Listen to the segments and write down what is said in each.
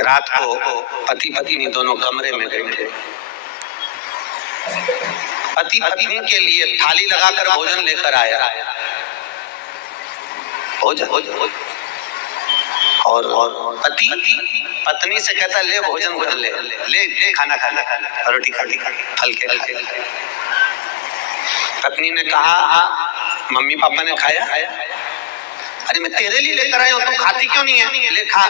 रात को पति पत्नी दोनों कमरे में बैठे। पति पत्नी के लिए थाली लगाकर भोजन लेकर आया। भोजन और पति पत्नी से कहता ले भोजन कर ले ले खाना खा ले, रोटी खा ले, फल के। पत्नी ने कहा मम्मी पापा ने खाया? अरे मैं तेरे लिए लेकर आया हूँ, तू खाती क्यों नहीं है? ले खा।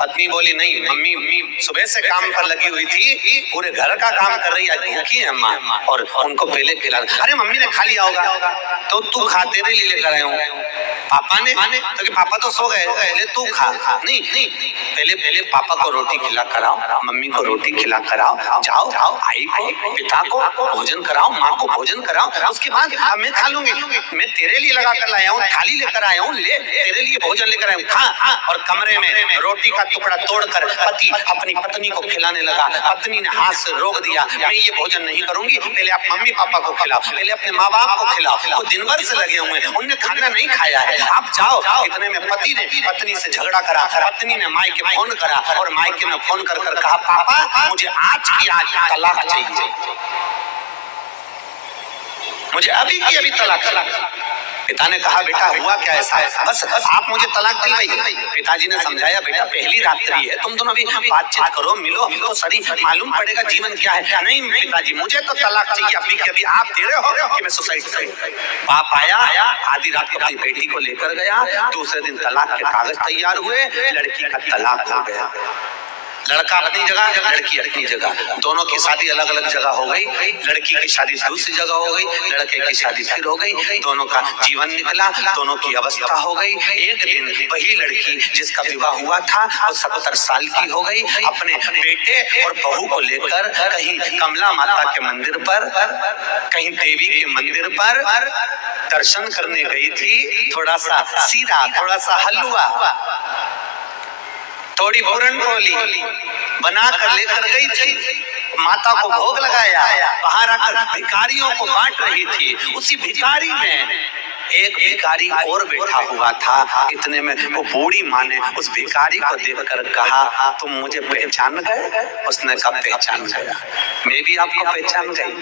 पत्नी बोली नहीं मम्मी सुबह से काम पर लगी हुई थी, पूरे घर का काम कर रही है, भूखी है अम्मा और उनको पहले खिला। अरे मम्मी ने खा लिया होगा तो तू खा, तेरे लिए लेकर आया हूँ। पापा ने तो कि पापा तो सो गए, ले तू खा। नहीं पहले पापा को रोटी खिला कराओ, मम्मी को रोटी खिला कराओ, जाओ भाई को पिता को भोजन कराओ, माँ को भोजन कराओ, उसके बाद मैं खा लूंगी। मैं तेरे लिए लगा कर लाया हूँ, थाली लेकर आया हूँ, ले तेरे लिए भोजन लेकर आया हूँ, खा। और कमरे में रोटी का टुकड़ा तोड़कर पति अपनी पत्नी को खिलाने लगा। पत्नी ने हाथ से रोक दिया, मैं ये भोजन नहीं करूंगी, पहले आप मम्मी पापा को खिलाओ, पहले अपने माँ बाप को खिलाओ, वो दिन भर से लगे हुए हैं, उनने खाना नहीं खाया है, आप जाओ। इतने में पति ने पत्नी से झगड़ा करा। पत्नी ने मायके फोन करा और मायके ने फोन कर कहा पापा मुझे आज की आज तलाक चाहिए, मुझे अभी की अभी तलाक चाहिए। पिता ने कहा बेटा हुआ क्या ऐसा है? बस आप मुझे तलाक दिलवाइए। पिताजी ने समझाया बेटा पहली रात्रि है, तुम दोनों अभी बातचीत करो, मिलो तो सही मालूम पड़ेगा जीवन क्या है। नहीं पिताजी मुझे तो तलाक चाहिए अभी के अभी, आप दे रहे हो कि मैं सुसाइड करूं। बाप आया आधी रात को अपनी बेटी को लेकर गया, दूसरे दिन तलाक के कागज तैयार हुए, लड़की का तलाक हो गया। लड़का अपनी जगह लड़की अपनी जगह, दोनों की शादी अलग अलग जगह हो गई। लड़की की शादी दूसरी जगह हो गई, लड़के की शादी फिर हो गई, दोनों का जीवन निकला, दोनों की अवस्था हो गई। एक दिन वही लड़की जिसका विवाह हुआ था वो 70 साल की हो गई, अपने बेटे और बहू को लेकर कहीं कमला माता के मंदिर पर, कहीं देवी के मंदिर पर दर्शन करने गई थी। थोड़ा सा सीरा, थोड़ा सा हलवा, थोड़ी पूरन पोली बना कर लेकर गई थी, माता को भोग लगाया, बाहर आकर भिखारियों को बांट रही थी। उसी भिखारी में एक भिखारी और बैठा हुआ था। इतने में वो बूढ़ी माँ ने उस भिखारी को देखकर कहा तुम मुझे पहचान गए? उसने कहा पहचान गया, मैं भी आपको पहचान गई,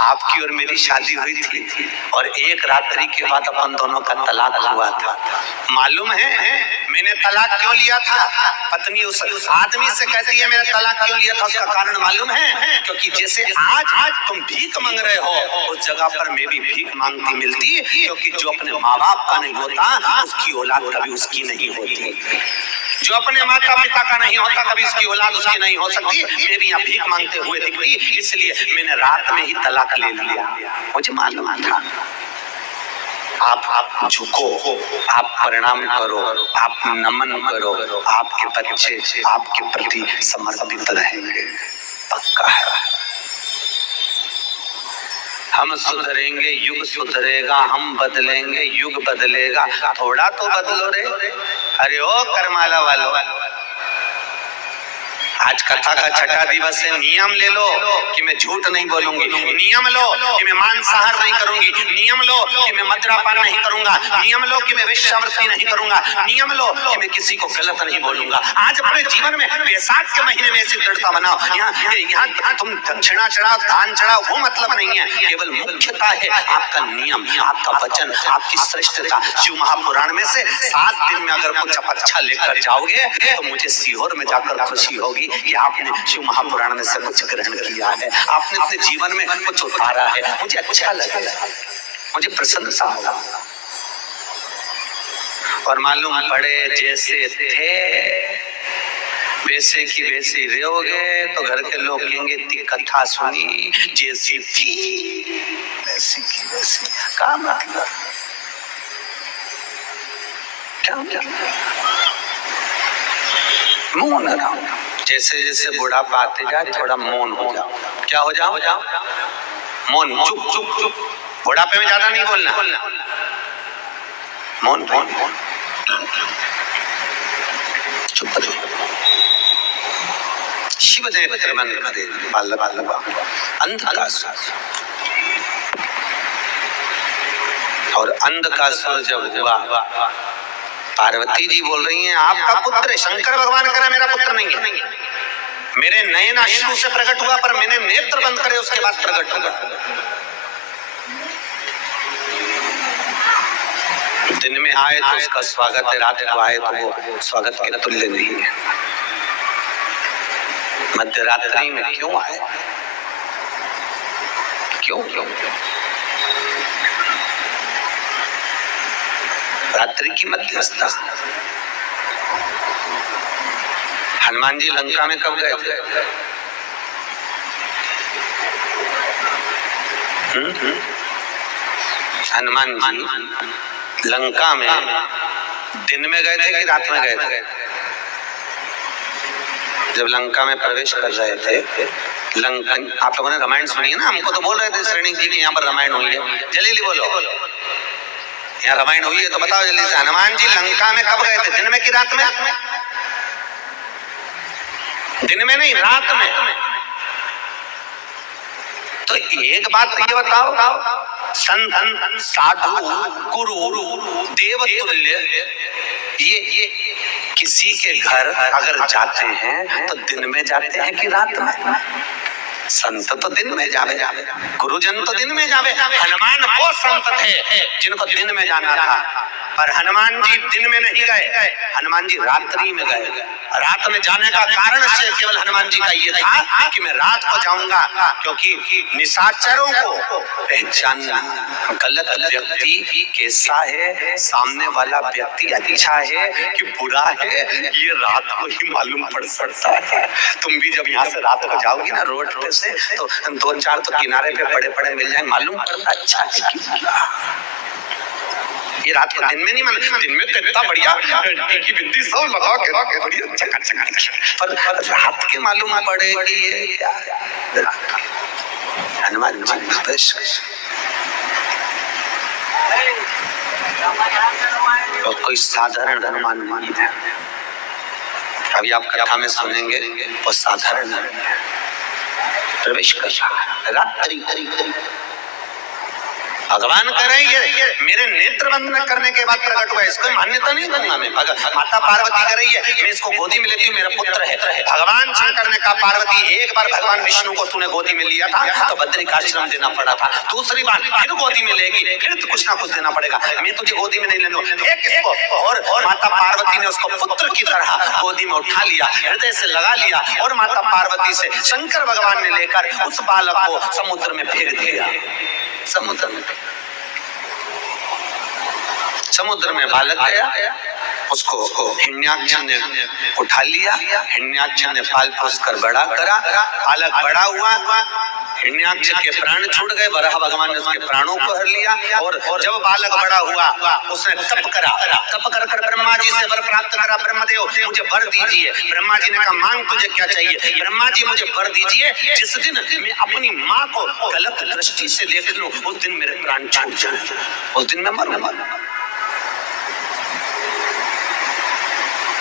आपकी और मेरी शादी हुई थी और एक रात्रि के बाद अपन दोनों का तलाक हुआ था। मालूम है मैंने तलाक क्यों लिया था? पत्नी उस आदमी से कहती है मैंने तलाक क्यों लिया था, उसका कारण मालूम है? क्योंकि जैसे आज तुम भीख मांग रहे हो, उस जगह पर मैं भी भीख मांगती मिलती, क्योंकि जो अपने माँ बाप का नहीं होता उसकी औलाद कभी उसकी नहीं होती, जो अपने माता पिता का नहीं होता कभी उसकी औलाद उसकी नहीं हो सकती। मैं भी यहाँ भीख मांगते हुए दिखती, इसलिए मैंने रात में ही तलाक ले लिया। मुझे मालूम था आप झुको, आप प्रणाम करो, आप नमन करो, आपके बच्चे आपके प्रति समर्पित रहेंगे, पक्का है। हम सुधरेंगे युग सुधरेगा, हम बदलेंगे युग बदलेगा, थोड़ा तो बदलो रे। अरे ओ करमाला वालों, आज कथा का छठा दिवस है, नियम ले लो कि मैं झूठ नहीं बोलूंगी, नियम लो कि मैं मांसाहार नहीं करूंगी, नियम लो कि मैं मद्यपान नहीं करूंगा, नियम लो कि मैं वेश्यावृत्ति नहीं करूंगा, नियम लो कि मैं किसी को गलत नहीं बोलूंगा। आज अपने जीवन में बैसाख के महीने में ऐसी दृढ़ता बनाओ। यहाँ तुम दक्षिणा चढ़ाओ, दान चढ़ाओ, वो मतलब नहीं है, केवल मुख्यता है आपका नियम, आपका वचन, आपकी श्रेष्ठता। शिव महापुराण में से 7 दिन में अगर कुछ अच्छा लेकर जाओगे तो मुझे सीहोर में जाकर खुशी होगी कि आपने शिव महापुराण में से कुछ ग्रहण किया है, आपने अपने जीवन में कुछ उतारा है। मुझे अच्छा लगेगा, मुझे प्रसन्नता होगा। और मालूम पड़े जैसे थे वैसे की वैसी रहोगे तो घर के लोग कहेंगे ती कथा सुनी जैसी थी वैसी की वैसी। क्या मतलब, क्या मुंह न रहो, जैसे जैसे बुढ़ापा आते जाए थोड़ा मौन हो जाओ। क्या हो जाओ? मौन, चुप चुप चुप। बुढ़ापे में ज्यादा नहीं बोलना, मौन मौन चुप रहो। शिव ने बंद करे बालक अंधकासुर, और अंधकासुर जब हुआ पार्वती जी बोल रही हैं आपका पुत्र है, शंकर भगवान कह रहा मेरा पुत्र नहीं है, मेरे नयन अश्रु से प्रकट हुआ पर मैंने नेत्र बंद करे उसके बाद प्रकट होगा। दिन में आए तो उसका स्वागत है, रात को आए तो वो स्वागत के तुल्य नहीं है। मध्य रात्रि में क्यों आए, क्यों क्यों रात्रि की मध्यस्थता। हनुमान जी लंका में कब गए थे? हनुमान जी लंका में दिन में गए थे कि रात में गए थे? जब लंका में प्रवेश कर रहे थे, लंकन, आप लोगों ने रामायण सुनी है ना, हमको तो बोल रहे थे श्रेणी जी की यहाँ पर रामायण हुई है, जल्दी बोलो यहाँ रामायण हुई है तो बताओ जल्दी से। हनुमान जी लंका में कब गए थे, दिन में कि रात में? दिन में नहीं, रात में। तो एक बात ये बताओ, संत साधु गुरु देवतुल्य ये किसी के घर अगर जाते हैं तो दिन में जाते हैं कि रात में? संत तो दिन में जावे, गुरुजन तो दिन में जावे। हनुमान वो संत थे जिनको दिन में जाना था, पर हनुमान जी दिन में नहीं गए, हनुमान जी रात्रि में गए। रात में जाने का कारण से केवल हनुमान जी का ये था कि मैं रात को जाऊंगा, क्योंकि निशाचरों को पहचानना, गलत व्यक्ति कैसा है, सामने वाला व्यक्ति अच्छा है कि बुरा है, ये रात को ही मालूम पड़ सकता है। तुम भी जब यहाँ से रात को जाओगी ना रोड पे से, तो 2-4 तो किनारे पे पड़े पड़े मिल जाएंगे, मालूम पड़ता अच्छा है कि बुरा। ये रात को दिन में नहीं मालूम, दिन में तो इतना बढ़िया टीकी बिंदी सब लगा के बढ़िया चकाचक, पर रात के मालूम पड़ेगी ये क्या। हनुमान जी प्रवेश और कोई साधारण हनुमान नहीं है, अभी आप कथा में सुनेंगे वो साधारण प्रवेश कर रहा रात्रि। भगवान कह रहे हैं मेरे नेत्र बंद करने के बाद प्रकट हुआ, इसको मान्यता नहीं दूंगा मैं। माता पार्वती कह रही है मैं इसको गोदी में लेती हूँ, मेरा पुत्र है। भगवान शंकर ने कहा पार्वती एक बार भगवान विष्णु को तूने गोदी में लिया था तो बद्रिकाश्रम देना पड़ा था, दूसरी बार फिर गोदी में लेगी फिर तो कुछ ना कुछ देना पड़ेगा, मैं तुझे गोदी में नहीं लेने दूंगा। और माता पार्वती ने उसको पुत्र की तरह गोदी में उठा लिया, हृदय से लगा लिया, और माता पार्वती से शंकर भगवान ने लेकर उस बालक को समुद्र में फेंक दिया। समुद्र में बालक गया, उसको हिरण्याक्ष ने उठा लिया, हिरण्याक्ष ने पाल पोस कर बड़ा करा, बालक बड़ा हुआ, हिरण्याक्ष के प्राण छूट गए, वराह भगवान ने उसके प्राणों को हर लिया। और जब बालक बड़ा हुआ उसने तप करा, तप कर कर ब्रह्मा जी से वर प्राप्त करा, ब्रह्मदेव मुझे वर दीजिए। ब्रह्मा जी ने कहा मांग तुझे क्या चाहिए? ब्रह्मा जी मुझे वर दीजिए, जिस दिन मैं अपनी माँ को गलत दृष्टि से देख लूं उस दिन मेरे प्राण छूट जाए, उस दिन मैं मरूंगा।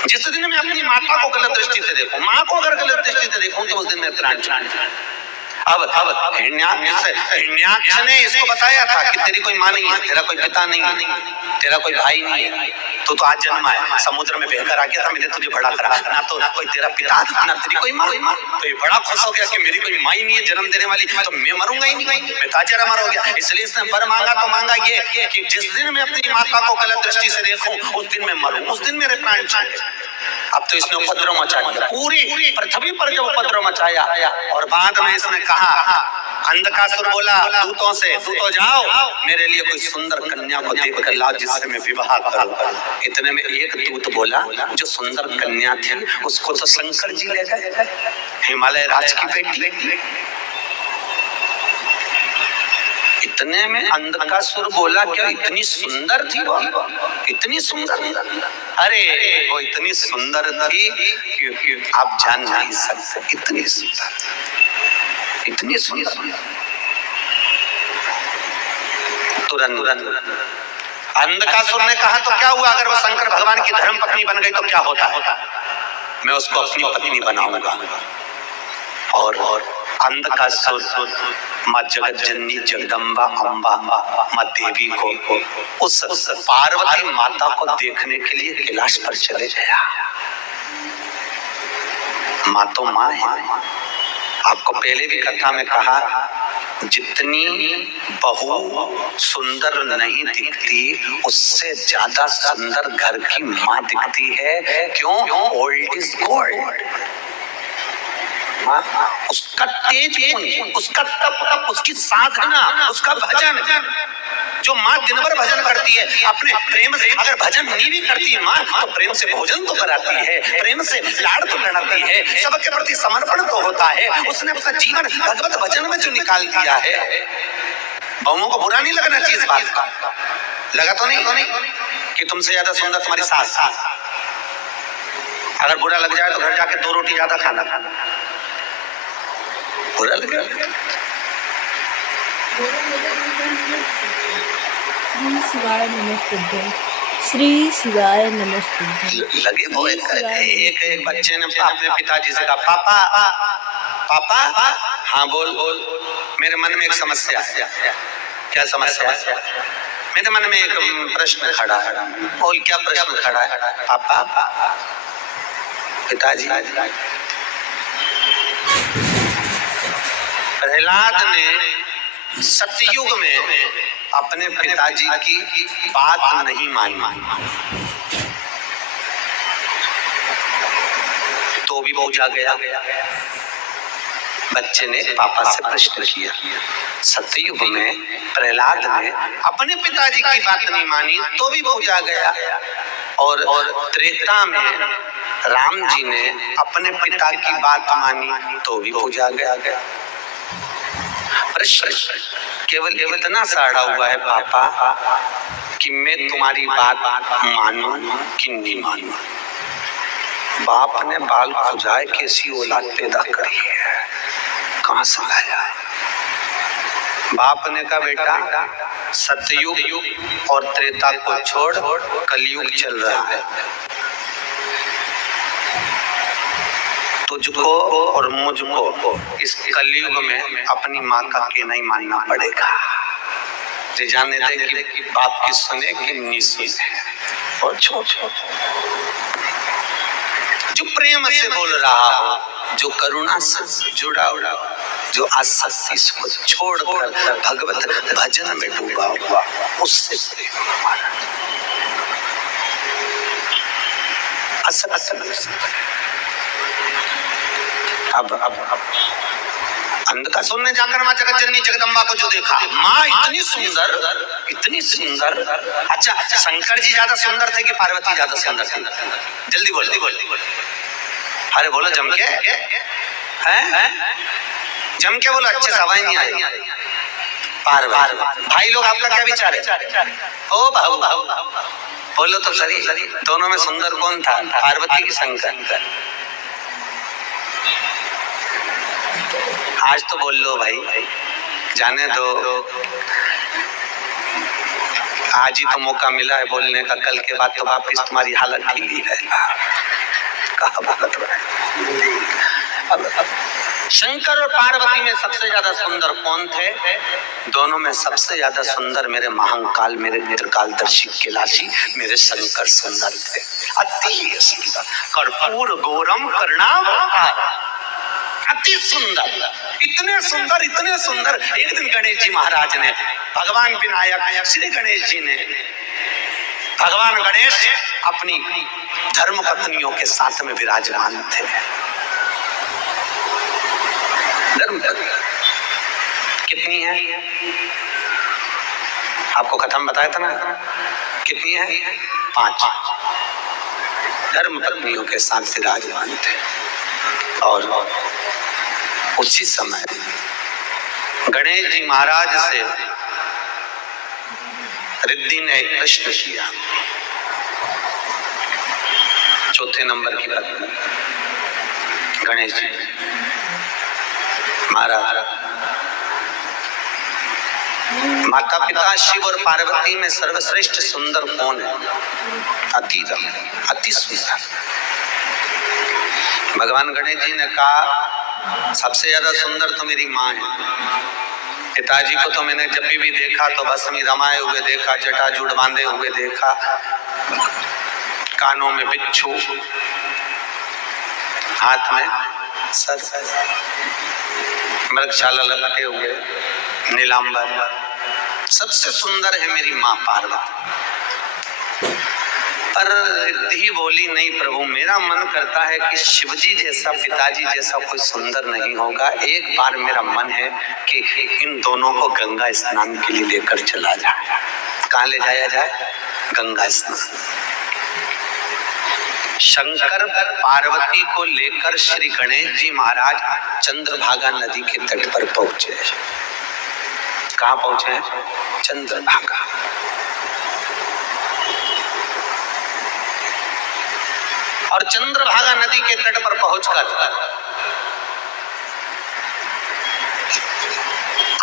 जिस दिन मैं अपनी माता को गलत दृष्टि से देखूं, माँ को अगर गलत दृष्टि से देखूं तो उस दिन मेरे प्राण छूट जाए। अब हिरण्याक्ष ने इसको बताया था कि तेरी कोई माँ नहीं है, तेरा कोई पिता नहीं है, तेरा कोई भाई नहीं है, तू तो आज जन्मा है, समुद्र में बहकर आ गया था, मैंने तुझे बड़ा करा, ना तो कोई तेरा पिता ना तेरी कोई माँ। तो ये बड़ा खुश हो गया कि मेरी कोई माँ ही नहीं है जन्म देने वाली, तो मैं मरूंगा ही नहीं, मैं ताजा अमर हो गया। इसलिए इसने वर मांगा, तो मांगा ये कि जिस दिन मैं अपनी माता को गलत दृष्टि से देखूं उस दिन मैं मरूं, उस दिन मेरे प्राण छूटे। अब तो इसने उपद्रव मचा दिया, पूरी पृथ्वी पर जब उपद्रव मचाया, और बाद में इसने कहा, अंधकासुर बोला दूतों से, दूतों जाओ मेरे लिए कोई सुंदर कन्या को देख कर लाओ जिससे मैं विवाह करूं। इतने में एक दूत बोला जो सुंदर कन्या थी उसको तो शंकर जी ले गए, हिमालय राज की बेटी। इतने में अंधकासुर बोला क्या इतनी सुंदर थी वो, इतनी सुंदर? अरे वो इतनी सुंदर थी कि आप जान नहीं सकते, इतनी सुंदर, इतनी सुंदर। तुरंत अंधकासुर ने कहा तो क्या हुआ अगर वो शंकर भगवान की धर्म पत्नी बन गई तो क्या होता है? मैं उसको अपनी पत्नी बनाऊंगा और अंधकासुर माँ जगत जननी जगदम्बा अम्बा माँ देवी को उस पार्वती माता को देखने के लिए कैलाश पर चले गया। माँ तो माँ है। आपको पहले भी कथा में कहा, जितनी बहू सुंदर नहीं दिखती उससे ज्यादा सुंदर घर की माँ दिखती है। क्यों? Old is gold. उसका तेज, उसका तप, उसकी साधना, उसका भजन, जो माँ दिन भर भजन करती है अपने प्रेम से। अगर भजन नहीं भी करती है माँ तो प्रेम से भोजन तो कराती है, प्रेम से लाड़ तो लड़ाती है, सबके प्रति समर्पण तो होता है। उसने अपना जीवन भगवत भजन में जो निकाल दिया है। बहुओं को बुरा नहीं लगना चाहिए इस बात का। लगा तो नहीं कि तुमसे ज्यादा सुंदर तुम्हारी सास? अगर बुरा लग जाए तो घर जाके 2 रोटी ज्यादा खाना। बुरा लगे श्री शिवाय नमस्ते। श्री शिवाय नमस्ते। लगे वो एक बच्चे ने अपने पिताजी से कहा, पापा पापा। हाँ बोल बोल। मेरे मन में एक समस्या है। क्या समस्या है? मेरे मन में एक प्रश्न खड़ा है। बोल क्या प्रश्न खड़ा है? पापा पिताजी, प्रहलाद ने सतयुग में अपने पिताजी की बात नहीं मानी तो भी पूजा गया। बच्चे ने पापा से प्रश्न किया, सतयुग में प्रहलाद ने अपने पिताजी की बात नहीं मानी तो भी पूजा गया, और त्रेता में राम जी ने अपने पिता की बात मानी तो भी पूजा गया। प्रश्न केवल इतना साड़ा हुआ है पापा कि मैं तुम्हारी बात मानूं कि नहीं मानूं। बाप ने बाल खुजाए कैसी औलाद पैदा करी है, कहां से लाया है? बाप ने कहा, बेटा सतयुग और त्रेता को छोड़ कलयुग चल रहा है, तुझको और मुझको इस कलयुग में अपनी माँ का कहना ही मानना पड़ेगा। ये जाने दे कि बाप की सुने कि नहीं सुने। और छोड़ जो प्रेम से बोल रहा हो, जो करुणा से जुड़ा हुआ, जो आसक्ति को छोड़कर भगवत भजन में डूबा हुआ, उससे प्रेम हमारा। अब अंधकासुर ने जाकर माँ जगत जननी जगदम्बा को जो देखा, माँ इतनी सुंदर, इतनी सुंदर। अच्छा, शंकर जी ज्यादा सुंदर थे कि पार्वती ज्यादा सुंदर थी? जल्दी बोलो। अरे बोलो जम के, हैं? जम के बोलो, अच्छे सवाई नहीं आई। पार्वती। भाई लोग आपका क्या विचार है? ओ भाऊ बोलो तो सही, दोनों में सुंदर कौन था, पार्वती की शंकर? आज तो बोल लो भाई, जाने दो, आज ही तो मौका मिला है बोलने का, कल के बाद तो वापिस तुम्हारी हालत ढीली है। कहा बात शंकर और पार्वती में सबसे ज्यादा सुंदर कौन थे? दोनों में सबसे ज्यादा सुंदर मेरे महाकाल, मेरे नेत्रकालदर्शी कैलाशी, मेरे शंकर सुंदर थे। अति सुंदर, कर्पूर गौरम कर्णावतारम, अति सुंदर, इतने सुंदर, इतने सुंदर। एक दिन गणेश जी महाराज ने, भगवान विनायक श्री गणेश जी ने, भगवान गणेश अपनी धर्म पत्नियों के साथ में विराजमान थे। धर्म पत्नी कितनी है? आपको कथा में बताया था ना, कितनी है? 5 धर्म पत्नियों के साथ विराजमान थे। और उसी समय गणेश जी महाराज से रिद्धि ने एक प्रश्न किया। चौथे नंबर की पत्नी गणेश जी महाराज, माता पिता शिव और पार्वती में सर्वश्रेष्ठ सुंदर कौन है? अति रमणीय, अति सुंदर। भगवान गणेश जी ने कहा, सबसे ज्यादा सुंदर तो मेरी माँ है। पिताजी को तो मैंने जब भी देखा तो बस में रमाए हुए देखा, जटाजूट बांधे हुए देखा, कानों में बिच्छू, हाथ में सर, मृगशाला लपटे हुए, नीलांबर। सबसे सुंदर है मेरी माँ पार्वती। पर रिद्धि बोली, नहीं प्रभु, मेरा मन करता है कि शिवजी जैसा, पिताजी जैसा कोई सुंदर नहीं होगा। एक बार मेरा मन है कि इन दोनों को गंगा स्नान के लिए लेकर चला जाए। कहाँ ले जाया जाए? गंगा स्नान। शंकर पार्वती को लेकर श्री गणेश जी महाराज चंद्रभागा नदी के तट पर पहुंचे। कहाँ पहुंचे? चंद्रभागा। और चंद्रभागा नदी के तट पर पहुंचकर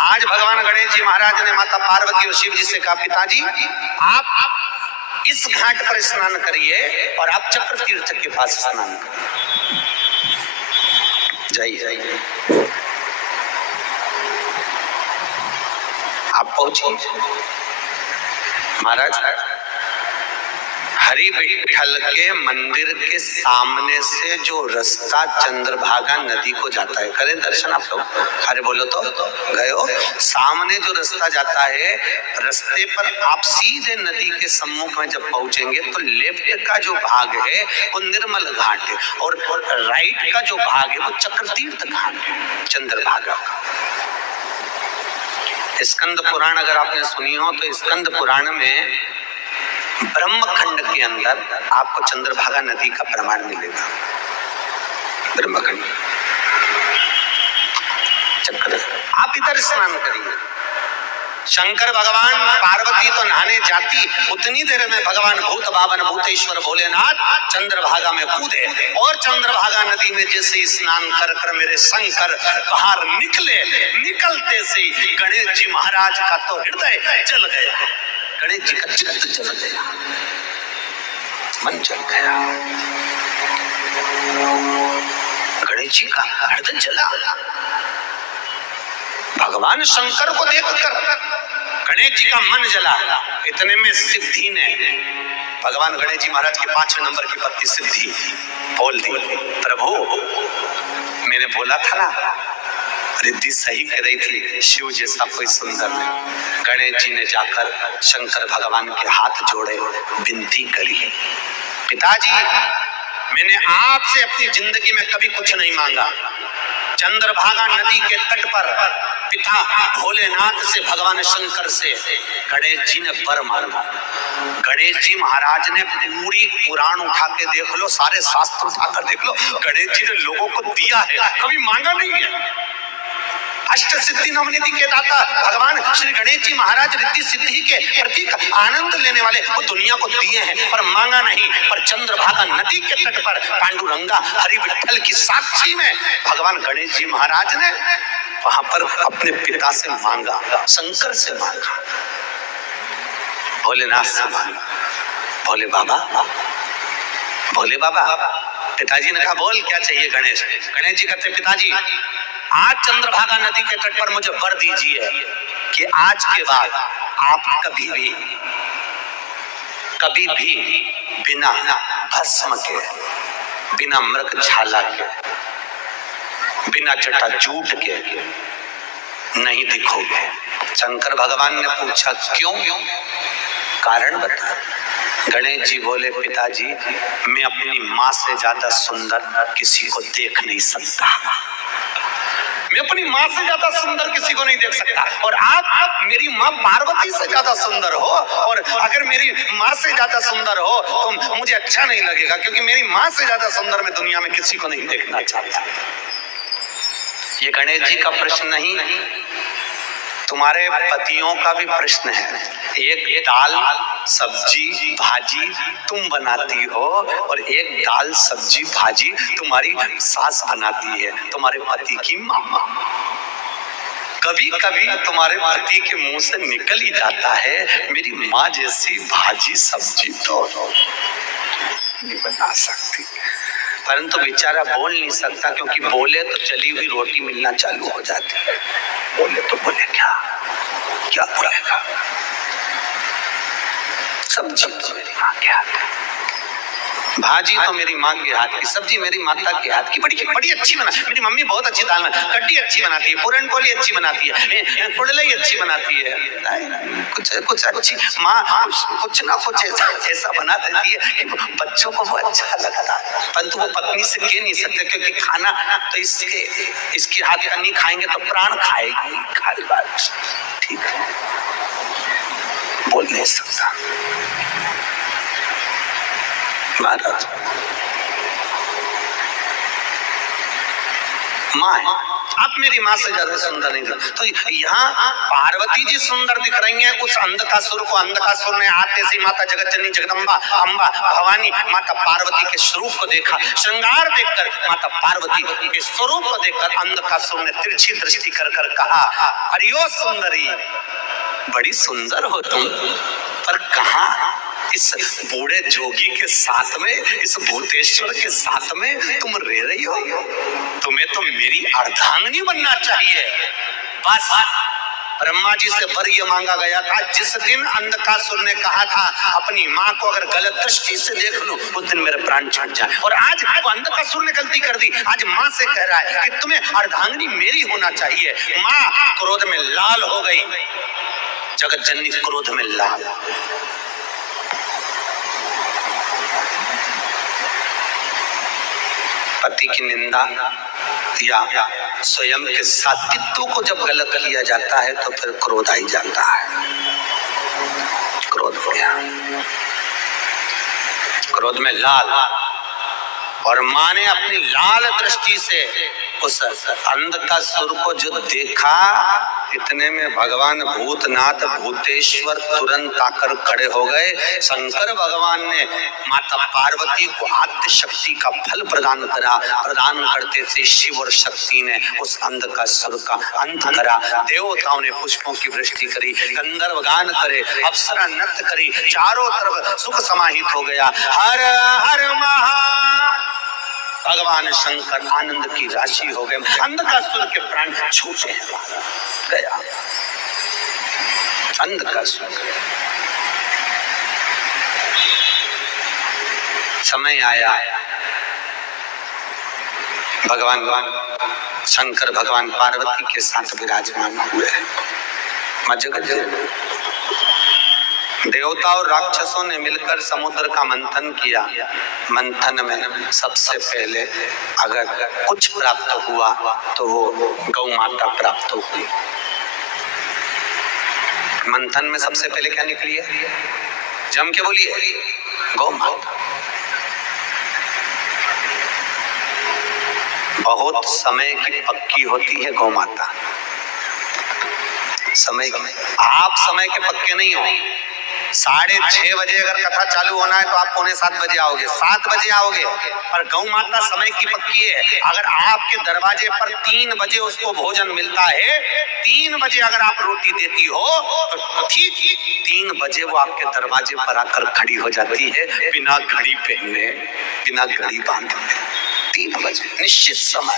आज भगवान गणेश जी महाराज ने माता पार्वती और शिव जी से कहा, पिताजी आप इस घाट पर स्नान करिए और आप चक्र तीर्थ के पास स्नान करिए। जाइए, आप पहुंचिए। महाराज हरि विठल के मंदिर के सामने से जो रास्ता चंद्रभागा नदी को जाता है, करें दर्शन आप लोग? अरे बोलो तो गए हो? सामने जो रास्ता जाता है, रास्ते पर आप सीधे नदी के सम्मुख में जब पहुंचेंगे तो लेफ्ट का जो भाग है वो निर्मल घाट है और राइट का जो भाग है वो चक्रतीर्थ घाट है चंद्रभागा। स्कंद पुराण अगर आपने सुनी हो तो स्कंद पुराण में ब्रह्मखंड के अंदर आपको चंद्रभागा नदी का प्रमाण मिलेगा। ब्रह्मखंड चक्र, आप इधर स्नान करिए। शंकर भगवान, पार्वती तो नहाने जाती, उतनी देर में भगवान भूत बावन भूतेश्वर भोलेनाथ चंद्रभागा में कूदे और चंद्रभागा नदी में जैसे स्नान कर कर मेरे शंकर बाहर निकले, निकलते से गणेश जी महाराज का तो हृदय जल गया, गणेश जी का चित्त जल गया, मन जल गया। गणेश जी का हृदय जला। भगवान शंकर को देखकर गणेश जी का मन जला। इतने में सिद्धि ने, भगवान गणेश जी महाराज के 5वें नंबर की पत्नी सिद्धि बोल दी, प्रभु मैंने बोला था ना, रिद्धि सही कह रही थी, शिव जैसा कोई सुंदर नहीं। गणेश जी ने जाकर शंकर भगवान के हाथ जोड़े, विनती करी, पिताजी मैंने आपसे अपनी जिंदगी में कभी कुछ नहीं मांगा। चंद्रभागा नदी के तट पर पिता भोलेनाथ से, भगवान शंकर से गणेश जी ने वर मांगा। गणेश जी महाराज ने पूरी पुराण उठा के देख लो, सारे शास्त्र उठाकर देख लो, गणेश जी ने लोगों को दिया है, कभी मांगा नहीं है। अष्ट सिद्धि नवनिधि के दाता भगवान श्री गणेश जी महाराज रिद्धि सिद्धि के प्रतीक आनंद लेने वाले, वो दुनिया को दिए हैं पर मांगा नहीं। पर चंद्रभागा नदी के तट पर पांडुरंगा हरि विठल की साक्षी में भगवान गणेश जी महाराज ने वहां पर अपने पिता से मांगा, शंकर से मांगा, भोलेनाथ से मांगा। भोले बाबा, भोले बाबा, पिताजी ने कहा बोल क्या चाहिए गणेश? गणेश जी कहते, पिताजी आज चंद्रभागा नदी के तट पर मुझे वर दीजिए कि आज के बाद आप कभी भी बिना भस्म के, बिना मृगछाला के, बिना जटाजूट के नहीं दिखोगे। शंकर भगवान ने पूछा क्यों? कारण बता। गणेश जी बोले, पिताजी मैं अपनी माँ से ज्यादा सुंदर किसी को देख नहीं सकता, मैं अपनी माँ से ज्यादा सुंदर किसी को नहीं देख सकता। और आप मेरी माँ पार्वती से ज्यादा सुंदर हो, और अगर मेरी माँ से ज्यादा सुंदर हो तो मुझे अच्छा नहीं लगेगा, क्योंकि मेरी माँ से ज्यादा सुंदर मैं दुनिया में किसी को नहीं देखना चाहता। ये गणेश जी का प्रश्न नहीं, तुम्हारे पतियों का भी प्रश्न है। एक दाल सब्जी भाजी तुम बनाती हो और एक दाल सब्जी भाजी तुम्हारी सास बनाती है, तुम्हारे पति की मामा। कभी कभी तुम्हारे पति के मुंह से निकल ही जाता है, मेरी माँ जैसी भाजी सब्जी तो नहीं बना सकती। परंतु बेचारा बोल नहीं सकता, क्योंकि बोले तो जली हुई रोटी मिलना चालू हो जाती है। बोले तो बोले क्या बोलेगा? सब्जी तो मेरी माँ के हाथ है, भाजी तो मेरी माँ के हाथ की, सब्जी मेरी माता के हाथ की, बड़ी अच्छी बना। मेरी मम्मी बहुत अच्छी दाल कड्डी अच्छी बनाती है, पूरन पोली अच्छी बनाती है, कुड़लई अच्छी बनाती है। कुछ अच्छी माँ कुछ ना कुछ ऐसा बना देती है कि बच्चों को वो अच्छा लगता है। परंतु वो पत्नी से कह नहीं सकते, क्योंकि खाना तो इसके हाथ का नहीं खाएंगे तो प्राण खाएगी। ठीक है, बोल नहीं सकता महाराज। माँ है, आप मेरी माँ से ज्यादा सुंदर नहीं थी। तो यहाँ पार्वती जी सुंदर दिख रही हैं। उस अंधकासुर को अंधकासुर ने आते से माता जगत जननी जगदम्बा अम्बा भवानी माता पार्वती के स्वरूप को देखा। श्रृंगार देखकर माता पार्वती के स्वरूप को देखकर अंधकासुर ने तिरछी दृष्टि कर कहा, अरियो सुंदरी, बड़ी सुंदर हो तुम, पर कहाँ इस बूढ़े जोगी के साथ में, इस भूतेश्वर के साथ में तुम रह रही हो? तुम्हें तो मेरी अर्धांगिनी बनना चाहिए। बस ब्रह्मा जी से वर ये मांगा गया था, जिस दिन अंधकासुर ने कहा था अपनी माँ को अगर गलत दृष्टि से देख लूं उस दिन मेरे प्राण छूट जाए, और आज वो अंधकासुर ने गलती कर दी। आज माँ से कह रहा है कि तुम्हें अर्धांगिनी मेरी होना चाहिए। माँ क्रोध में लाल हो गई, जगत जननी क्रोध में लाल। पति की निंदा या स्वयं के सात्वित्व को जब गलत किया जाता है तो फिर क्रोध आ ही जाता है। क्रोध हो गया, क्रोध में लाल, और माँ ने अपनी लाल दृष्टि से उस अंधकासुर को जो देखा, इतने में भगवान भूतनाथ भूतेश्वर तुरंत आकर खड़े हो गए। शंकर भगवान ने माता पार्वती को आद्य शक्ति का फल प्रदान करा। प्रदान करते थे शिव और शक्ति ने उस अंधकासुर का अंत करा। देवताओं ने पुष्पों की वृष्टि करी, गंधर्व गान करे, अप्सरा नृत्य करी, चारों तरफ सुख समाहित हो गया। हर हर महा भगवान शंकर आनंद की राशि हो गए। अंधकासुर के प्राण छूटे गया। अंधकासुर समय आया, भगवान शंकर भगवान पार्वती के साथ विराजमान हुए। देवता और राक्षसों ने मिलकर समुद्र का मंथन किया। मंथन में सबसे पहले अगर कुछ प्राप्त हुआ तो वो गौ माता प्राप्त हुई। मंथन में सबसे पहले क्या निकली है? जम के बोलिए, गौ माता। बहुत समय की पक्की होती है गौ माता। समय की, आप समय के पक्के नहीं हो। 6:30 बजे अगर कथा चालू होना है तो आप 6:45 बजे आओगे, 7 बजे आओगे, पर गौ माता समय की पक्की है। अगर आपके दरवाजे पर 3 बजे उसको भोजन मिलता है, 3 बजे अगर आप रोटी देती हो तो ठीक 3 बजे वो आपके दरवाजे पर आकर खड़ी हो जाती है, बिना घड़ी पहने, बिना घड़ी बांधे। 3 बजे निश्चित समय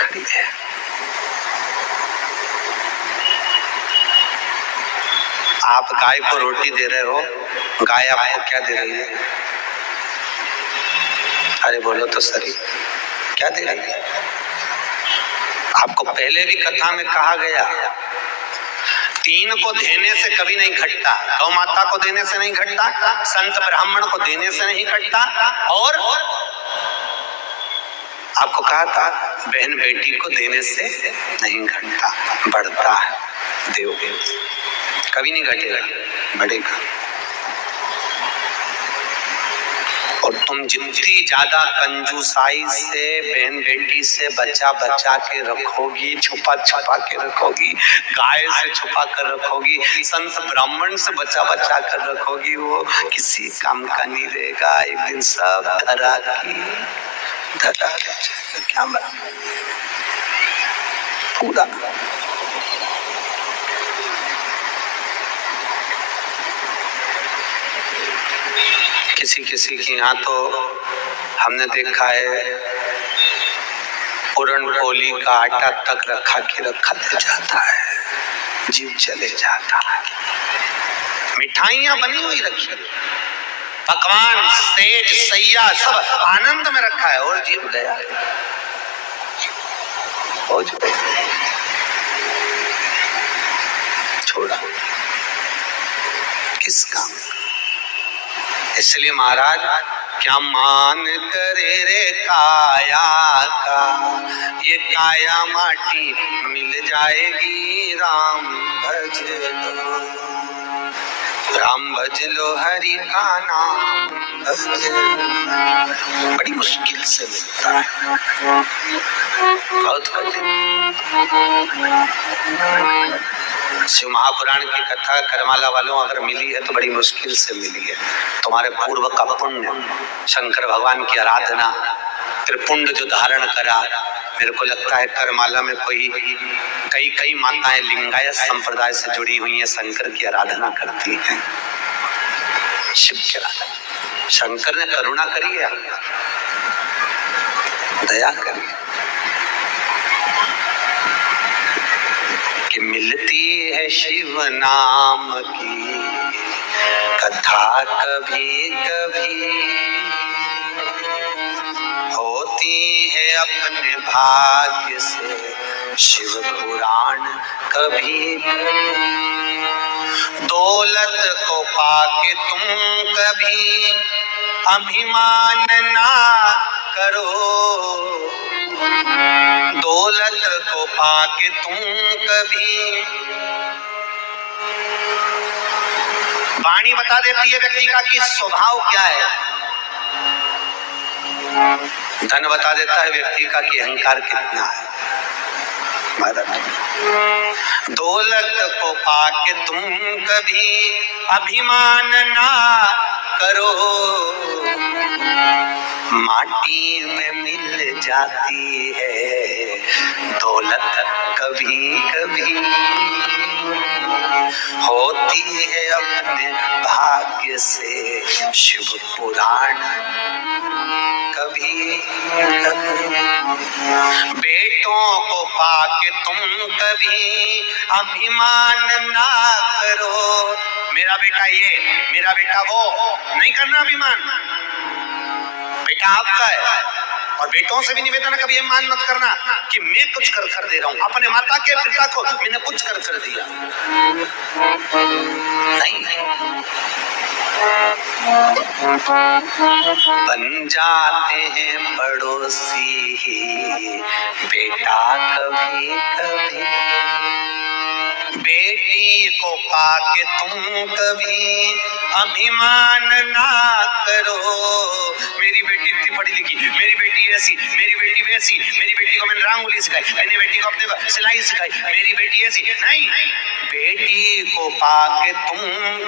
खड़ी है। आप गाय को रोटी दे रहे हो, गाय आपको क्या दे रही है? अरे बोलो तो सही, क्या दे रही है? आपको पहले भी कथा में कहा गया, 3 को देने से कभी नहीं घटता। गौ माता को देने से नहीं घटता, संत ब्राह्मण को देने से नहीं घटता, और आपको कहा था बहन बेटी को देने से नहीं घटता, बढ़ता है। देवोगे कभी नहीं घटेगा, बढ़ेगा। और तुम जितनी ज्यादा कंजूसाई से बहन बेटी से बचा बचा के रखोगी, छुपा छुपा के रखोगी, गाय से छुपा कर रखोगी, संत ब्राह्मण से बचा बचा कर रखोगी, वो किसी काम का नहीं रहेगा। एक दिन सब धरा क्या पूरा किसी किसी के यहाँ तो हमने देखा है पूरन पोली का आटा तक रखा जाता है, जीव चले जाता है। मिठाइयां बनी हुई रखी, पकवान, सेज, सैया सब आनंद में रखा है और जीव गया, छोड़ा किस काम। इसलिए महाराज क्या मान करे रे काया का, ये काया माटी मिल जाएगी, राम भज लो, राम भज लो, हरि का नाम भज लो। बड़ी मुश्किल से मिलता है, बहुत कठिन। शिव महापुराण की कथा करमाला वालों अगर मिली है तो बड़ी मुश्किल से मिली है। तुम्हारे पूर्व का पुण्य, शंकर भगवान की आराधना, त्रिपुंड जो धारण करा। मेरे को लगता है करमाला में कई माताएं लिंगायत संप्रदाय से जुड़ी हुई हैं, शंकर की आराधना करती हैं, शिव की आराधना। शंकर ने करुणा करी है, दया करी कि मिलती है शिव नाम की कथा कभी कभी, होती है अपने भाग्य से शिव पुराण कभी कभी। दौलत को पाके तुम कभी अभिमान ना करो, दौलत को पाके तुम कभी। वाणी बता देती है व्यक्ति का कि स्वभाव क्या है, धन बता देता है व्यक्ति का कि अहंकार कितना है। दौलत को पाके तुम कभी अभिमान ना करो, माटी में मिल जाती है दौलत कभी कभी, होती है अपने भाग्य से शिव पुराण कभी कभी। बेटों को पाके तुम कभी अभिमान ना करो, मेरा बेटा ये, मेरा बेटा वो, नहीं करना अभिमान। बेटा आपका है, और बेटों से भी निवेदन कभी अभिमान मत करना कि मैं कुछ कर दे रहा हूं। अपने माता के पिता को मैंने कुछ कर दिया, नहीं। बन जाते हैं पड़ोसी ही बेटा कभी कभी, बेटी को पाके तुम कभी अभिमान ना करो। मेरी बेटी इतनी पढ़ी लिखी, मेरी बेटी ऐसी, मेरी बेटी वैसी, मेरी बेटी को मैंने रंगोली सिखाई, मैंने बेटी को अपने सिलाई सिखाई, मेरी बेटी ऐसी, नहीं। बेटी को पाके तुम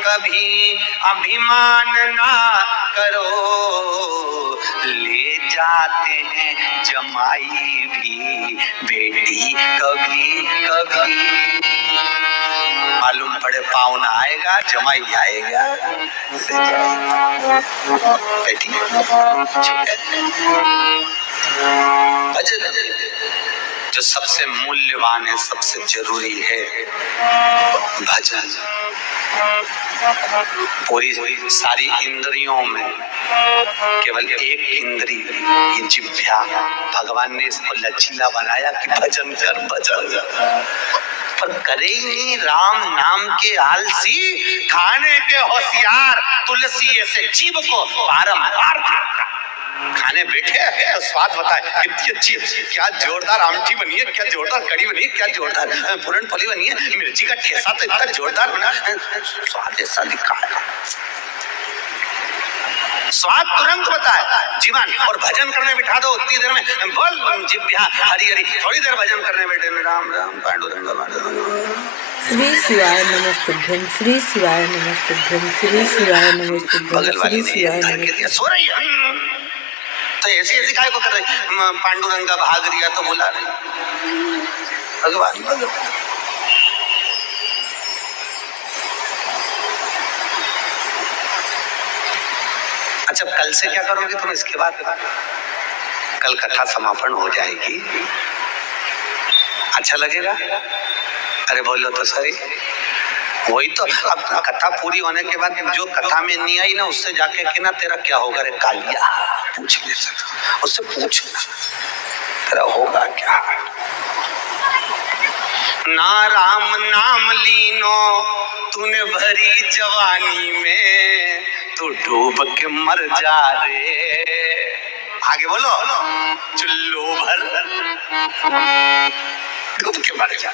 कभी अभिमान ना करो, ले जाते हैं जमाई भी बेटी कभी कभी। मालूम पड़े पाहुना आएगा, जमाई आएगा, बेटी भजन जो सबसे मूल्यवान है, सबसे जरूरी है भजन। पूरी सारी इंद्रियों में केवल एक इंद्री, ये जिह्वा, भगवान ने इसको लचीला बनाया कि भजन कर, भजन पर करे ही नहीं। राम नाम के आलसी, खाने के होशियार, तुलसी ऐसे जीव को बारंबार देखता। खाने बैठे तो स्वाद बताए, कितनी अच्छी, क्या जोरदार आमटी बनी है, क्या जोरदार कड़ी बनी है, क्या जोरदार पूरन पोली बनी है, मिर्ची का ठेसा तो इतना जोरदार बना, स्वाद ऐसा दिखा है, स्वाद तुरंत बताए जीवन। और भजन करने बिठा दो उतनी देर में बोल जिह्वा हरी हरी, थोड़ी देर भजन करने बैठे में राम राम पांडुरंग पांडुरंग। श्री शिवाय नमस्तुभ्यं, श्री शिवाय नमस्तुभ्यं, श्री शिवाय नमस्तुभ्यं, श्री शिवाय नमस्तुभ्यं। सो रही है तो ऐसी ऐसी काय को कर रही, पांडुरंगा भाग रिया तो बुला रही, भगवान भगवान। अच्छा कल से क्या करोगे तुम इसके बाद? कल कथा समापन हो जाएगी, अच्छा लगेगा? अरे बोलो तो सही। वही तो, अब कथा पूरी होने के बाद जो कथा में नहीं आई ना, उससे जाके कि ना तेरा क्या होगा रे कालिया, पूछ ले सकता, उससे पूछना तेरा होगा क्या। ना राम नाम लीनो तूने भरी जवानी में, तू डूब के मर जा रे। आगे बोलो, चुल्लू भर डूब के मर जा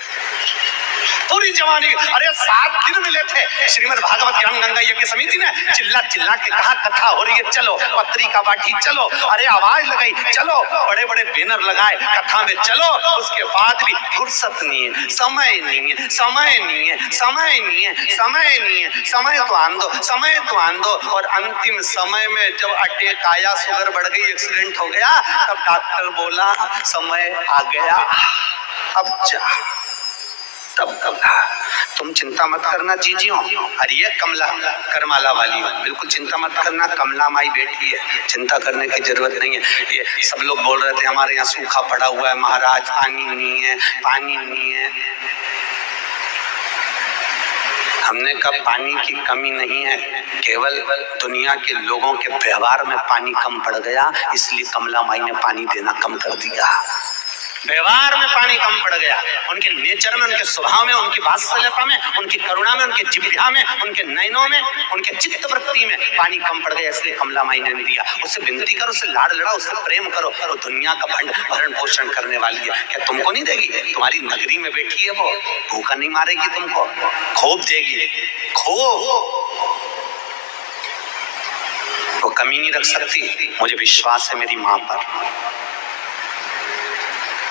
पूरी जवानी। अरे 7 दिन मिले थे श्रीमद् भागवत ज्ञान गंगा यज्ञ समिति ने, चिल्ला चिल्ला के कहा कथा हो रही है, चलो पत्रिका बांटी, चलो अरे आवाज लगाई, चलो बड़े बड़े बैनर लगाए, कथा में चलो। उसके बाद भी फुर्सत नहीं है, समय नहीं है, समय नहीं है, समय नहीं है, समय नहीं है, समय तो आन दो, समय तो आन दो। और अंतिम समय में जब अटैक आया, शुगर बढ़ गई, एक्सीडेंट हो गया, तब डॉक्टर बोला समय आ गया, अब जा। तब कमला, तुम चिंता मत करना जीजियो। अरे ये कमला करमाला वाली हो, बिल्कुल चिंता मत करना, कमला माई बैठी है, चिंता करने की जरूरत नहीं है। ये सब लोग बोल रहे थे हमारे यहाँ सूखा पड़ा हुआ है महाराज, पानी नहीं है, पानी नहीं है। हमने कहा पानी की कमी नहीं है, केवल दुनिया के लोगों के व्यवहार में पानी कम पड़ गया, इसलिए कमला माई ने पानी देना कम कर दिया। व्यवहार में पानी कम पड़ गया, उनके नेचर में, उनके स्वभाव में, उनकी वात्सल्यता में, उनकी करुणा में, उनके जिह्वा में, उनके नयनों में, उनके चित्त वृत्ति में पानी कम पड़ गया, इसलिए कमला माई ने दिया। उससे विनती करो, उससे लाड लड़ाओ, उससे प्रेम करो, और दुनिया का भरण पोषण करने वाली है, क्या तुमको नहीं देगी? तुम्हारी नगरी में बैठी है वो, भूखा नहीं मारेगी तुमको, खूब देगी, खूब। वो कमी नहीं रख सकती, मुझे विश्वास है मेरी माँ पर,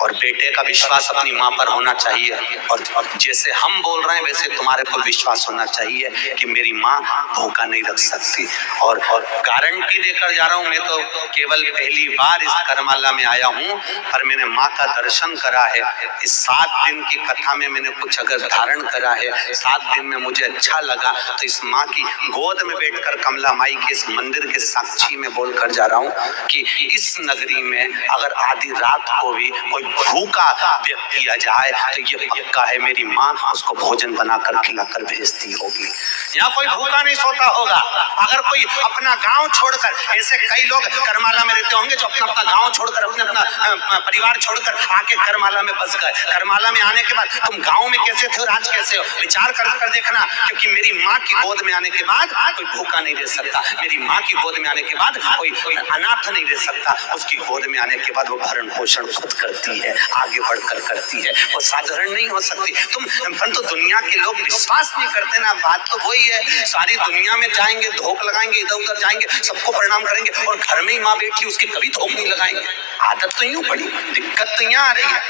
और बेटे का विश्वास अपनी माँ पर होना चाहिए। और जैसे हम बोल रहे हैं वैसे तुम्हारे को विश्वास होना चाहिए कि मेरी माँ भूखा नहीं रख सकती। और गारंटी देकर जा रहा हूँ, मैं तो केवल पहली बार इस करमाला में आया हूँ, पर मैंने माँ का दर्शन करा है। इस 7 दिन की कथा में मैंने कुछ अगर धारण करा है, 7 दिन में मुझे अच्छा लगा, तो इस माँ की गोद में बैठकर कमला माई के इस मंदिर के साक्षी में बोलकर जा रहा हूँ कि इस नगरी में अगर आधी रात को भी कोई भूखा व्यक्ति आ जाए तो ये पक्का है मेरी माँ उसको भोजन बनाकर खिलाकर भेजती होगी। यहाँ कोई भूखा नहीं सोता होगा। अगर कोई अपना गांव छोड़कर, ऐसे कई लोग करमाला में रहते होंगे जो अपना गांव छोड़कर, अपना परिवार छोड़कर आके करमाला में बस गए। करमाला में आने के बाद तुम गांव में कैसे थे और आज कैसे हो, विचार कर देखना। क्योंकि मेरी माँ की गोद में आने के बाद कोई भूखा नहीं रह सकता, मेरी माँ की गोद में आने के बाद कोई अनाथ नहीं रह सकता, उसकी गोद में आने के बाद वो भरण पोषण खुद करती है, आगे बढ़कर करती है, वो साधारण नहीं हो सकती। परंतु दुनिया के लोग विश्वास नहीं करते ना, बात तो वही है। सारी दुनिया में जाएंगे, धोख लगाएंगे, इधर उधर जाएंगे, सबको प्रणाम करेंगे, और घर में ही माँ बैठी उसके कभी धोख नहीं लगाएंगे। आदत तो यूं पड़ी, दिक्कत तो यहाँ आ रही है।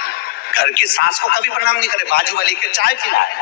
घर की सास को कभी प्रणाम नहीं करे, बाजू वाली के चाय पिलाए,